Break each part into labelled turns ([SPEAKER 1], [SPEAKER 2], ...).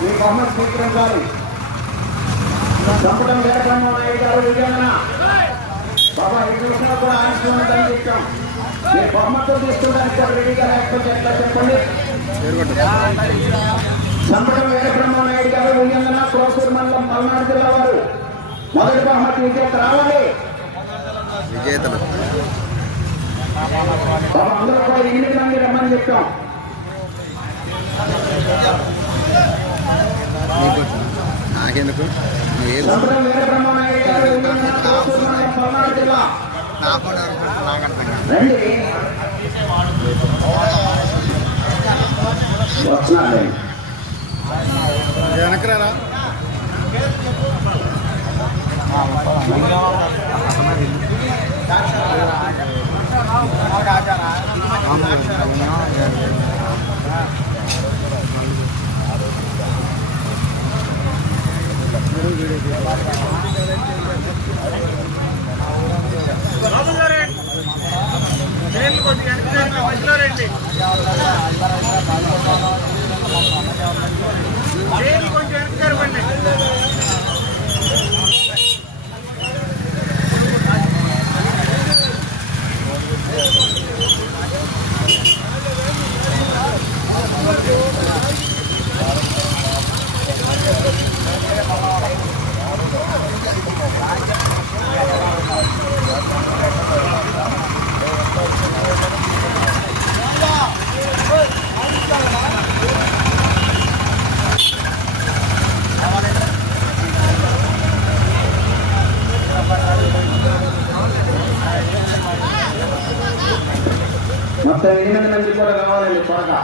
[SPEAKER 1] మీ బహుమతి స్వీకరించాలి చంపడం వీరబ్రహ్మ నాయుడు నాయుడు గారు విజయన క్రోసూరు మండలం పల్నాడు జిల్లా వారు మొదటి బహుమతి విజేత రావాలి.
[SPEAKER 2] విజేతలు.
[SPEAKER 1] చెప్పాం
[SPEAKER 2] నీకు నాకెందుకు నువ్వు ఏది
[SPEAKER 1] చంపడం వీరబ్రహ్మ గారు విజయన క్రోసూరు మండలం పల్నాడు జిల్లా
[SPEAKER 2] నా ఫోన్ నాకు అర్థం కాదు
[SPEAKER 1] రండి వస్తున్నారండి
[SPEAKER 2] వెనకరారా
[SPEAKER 1] మొత్తం ఎనిమిది మంది కూడా కావాలండి త్వరగా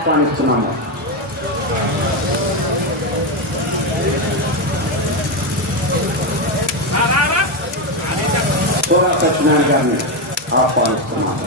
[SPEAKER 1] సత్యనారాయణ గారిని ఆహ్వానిస్తున్నాము సూరా సత్యనారాయణ గారిని ఆహ్వానిస్తున్నాము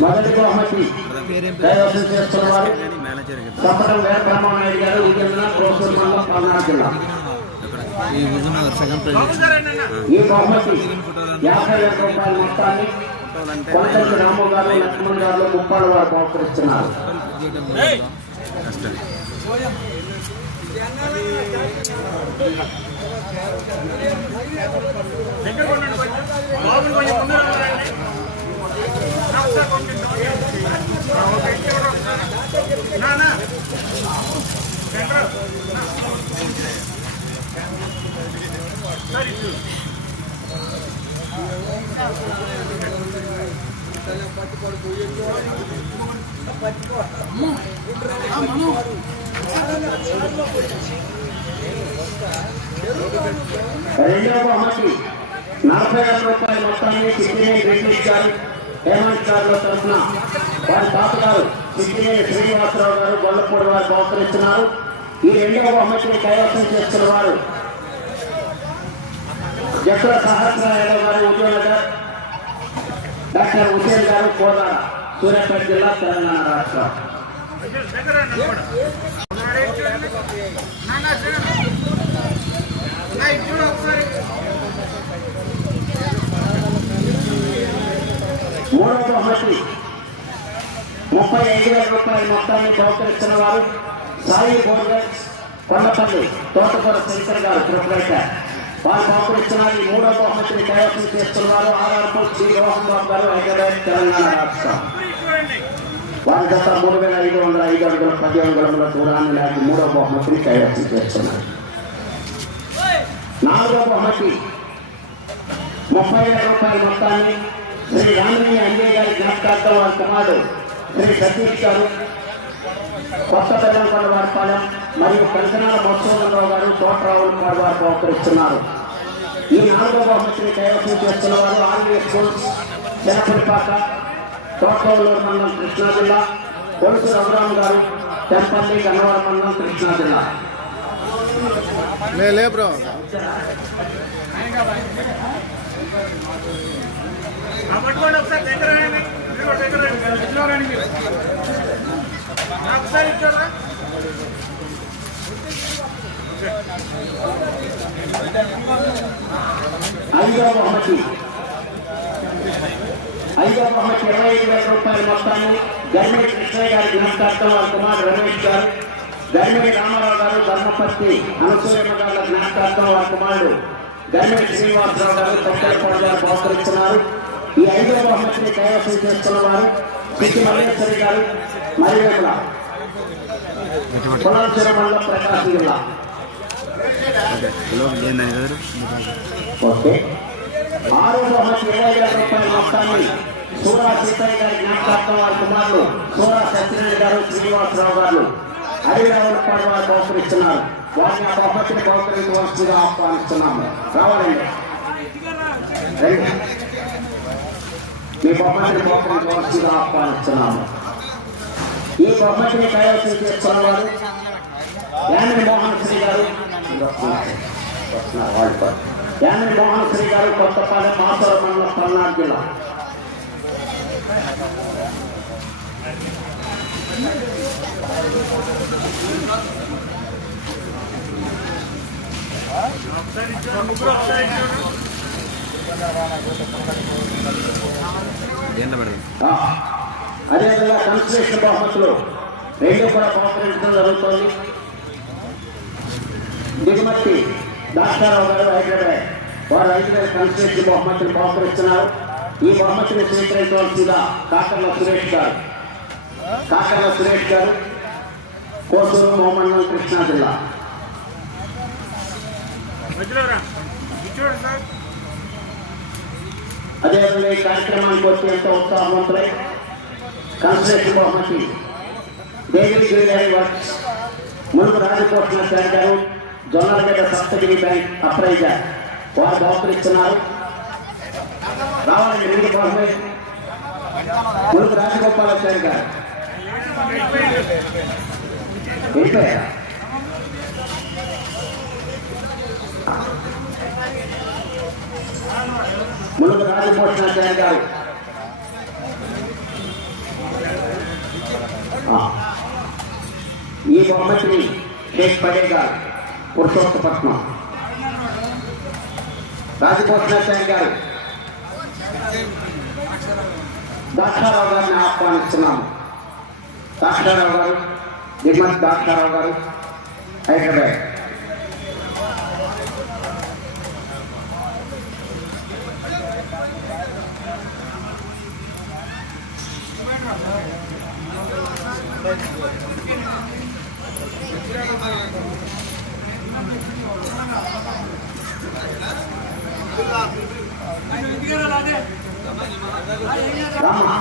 [SPEAKER 1] మొదటి బహుమతి. కైవసం చేస్తున్న వారు
[SPEAKER 2] మేనేజర్
[SPEAKER 1] సంపటం వేర బ్రహ్మనాయుడు గారు విజయనగరం క్రోసూరు మండలం పల్నాడు జిల్లా.
[SPEAKER 2] ఈ హుజునగర్ సెకండ్ ప్రైజ్
[SPEAKER 1] ఈ బహుమతి యాభై వేల రూపాయల మొత్తాన్ని కొనకంటి రాము గారు లక్ష్మణ్ గారు ముప్పాడు వారు బహుకరిస్తున్నారు.
[SPEAKER 2] కష్టం.
[SPEAKER 1] రెండవ బహుమతి నలభై వేల రూపాయల మొత్తాన్ని సిద్ధినేని బ్రిటిష్ గారు హేమంత్ గారు తరఫున వారి తాతగారు సిద్ధినేని శ్రీనివాసరావు గారు గొల్లపూడి వారు బహుకరిస్తున్నారు ఈ రెండవ బహుమతిని కైవసం చేస్తున్న వారు జట్ల సహస్ర యాదవ్ ఉద్యోగ డాక్టర్ హుసేన్ గారు కోదాడ సూర్యాపేట జిల్లా తెలంగాణ రాష్ట్రం. మూడవ బహుమతి ముప్పై ఐదు వేల రూపాయల మొత్తాన్ని బహుకరిస్తున్న వారు సాయి బోర్గర్ కొండపల్లి తోటకూర శంకర్ గారు ప్రొపరేటర్ వారు బహుకరిస్తున్నారు ఈ మూడో బహుమతిని కైవసం చేస్తున్నారు ఆర్ఆర్పూర్ శ్రీ రోహన్ బాబు గారు హైదరాబాద్ తెలంగాణ రాష్ట్రం వారి గత మూడు వేల ఐదు వందల ఐదు అడుగుల పది అంగుళముల దూరాన్ని లాగి మూడో బహుమతిని కైవసం చేస్తున్నారు నాలుగో బహుమతి ముప్పై వేల రూపాయల మొత్తాన్ని శ్రీ రామిని అంజయ్ గారి జ్ఞాపకార్థం వారి కుమారుడు శ్రీ సతీష్ గారు కొత్త బెల్లంకొండ వారి పాలెం మరియు కంకనాల మత్స్యోగంరావు గారు తోటరావుల పాడు వారు బహుకరిస్తున్నారు ఈ నాలుగో బహుమతిని కైవసం చేస్తున్న వారు ఆర్వీ స్కూల్స్ చిన్నపడిపాక తోటరావులూరు మండలం కృష్ణా జిల్లా కొలుసు రఘురామ్ గారు తెంపల్లి గన్నవరం మండలం కృష్ణా జిల్లా.
[SPEAKER 2] లే లే బ్రో.
[SPEAKER 3] ఆ పట్టుకోండి ఒకసారి దగ్గర రండి. మీరు కూడా దగ్గర
[SPEAKER 1] ఇరవై ఐదు వేల రూపాయల మొత్తాన్ని గర్మిడి కృష్ణయ్య గారి జ్ఞాపకార్థం వారి కుమారుడు రమేష్ గారు గర్మిడి రామారావు గారు ధర్మపతి అనసూయమ్మ గారి జ్ఞాపకార్థం వారి కుమారుడు గర్మిడి శ్రీనివాసరావు గారు తొక్కల గారు బహుకరిస్తున్నారు ఈ ఐదో బహుమతిని కైవసం చేస్తున్న వారు సిద్ధి మల్లేశ్వరి గారు మరివేముల. పొలాంచెర మండలం ప్రకాశం జిల్లా. ఓకే. ఆరు బహుమతి ఇరవై వేల రూపాయల మొత్తాన్ని సూరా సీతయ్య గారి జ్ఞాపకార్థం వారి కుమారులు సూరా సత్యనారాయణ గారు శ్రీనివాసరావు గారు హరిరావులపాడు వారు బహుకరిస్తున్నారు. వారిని ఆ బహుమతిని బహుకరించవలసిందిగా ఆహ్వానిస్తున్నాము. రావాలండి. రండి. మీ బహుమతిని బహుకరించవలసిందిగా ఆహ్వానిస్తున్నాము ఈ బహుమతిని కైవసం చేస్తున్న వారు యామిని మోహన్ శ్రీ గారు వస్తున్నారు వాళ్ళు కూడా. యామిని మోహన్ శ్రీ గారు కొత్తపాలెం మాసూర మండలం పల్నాడు జిల్లా
[SPEAKER 3] ఒకసారి ఇచ్చారా ముగ్గురు ఒకసారి
[SPEAKER 1] అదేవిధంగా కన్స్ట్రక్షన్ బహుమతులు రెండు కూడా బహుకరించడం జరుగుతోంది. దిగుమతి దాక్షారావు గారు హైదరాబాద్. వారు ఐదు వేల కన్స్ట్రక్షన్ బహుమతిని బహుకరిస్తున్నారు ఈ బహుమతిని స్వీకరించవలసిందిగా కాకర్ల సురేష్ గారు. కాకర్ల సురేష్ గారు కోసూరు మోమన్నం కృష్ణా జిల్లా
[SPEAKER 3] మధ్యలో రా ఇచ్చాడు సార్
[SPEAKER 1] అదేవిధంగా ఈ కార్యక్రమానికి వచ్చి ఎంతో ఉత్సాహవంతులై కన్సలేషన్ బహుమతి దేవిడి జ్యువెలరీ వర్క్స్. మునుపు రాజకోషణ గారు జొన్నలగడ్డ సప్తగిరి బ్యాంక్ అప్రైజర్. వారు బహుకరిస్తున్నారు. రావాలండి రెండు బహుమతి. మునుపు రాజగోపాలాచారి గారు. వెళ్ళిపోయారా మునుపు గారు ఈ బహుమతిని షేక్ పడే గారు పురుషోత్తపట్నం రాజభూషణాచార్య గారు దాక్షారావు గారిని ఆహ్వానిస్తున్నాము. దాక్షారావు గారు దిగ్మత్ దాక్షారావు గారు హైదరాబాద్. 남은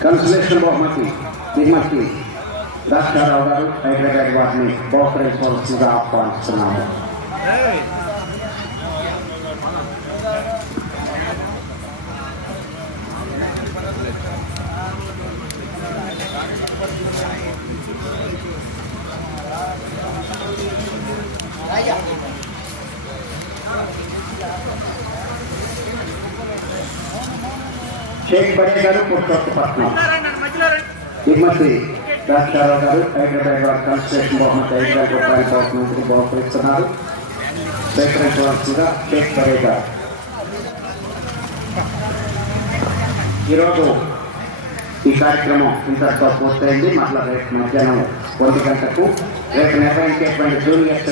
[SPEAKER 1] రామ కన్సలేషన్ బహుమతి దిగుమతి దాక్షారావు గారు హైదరాబాద్ వారిని బహుకరించవలసిందిగా ఆహ్వానిస్తున్నాము షేక్ బడే గారు పురుషోత్తపట్నం
[SPEAKER 3] రండి మధ్యలో రండి
[SPEAKER 1] దిగుమతి రాష్ట్రారావు గారు హైదరాబాద్ వారి బహుమతి ఐదు వేల రూపాయల బహుమతికి బహుకరిస్తున్నారు. స్వీకరించవలసిందిగా షేక్ గారు ఈరోజు ఈ కార్యక్రమం ఇంతటితో పూర్తయింది. మళ్ళీ రేపు మధ్యాహ్నం ఒంటి గంటకు రేపు నిర్వహించేటువంటి జూనియర్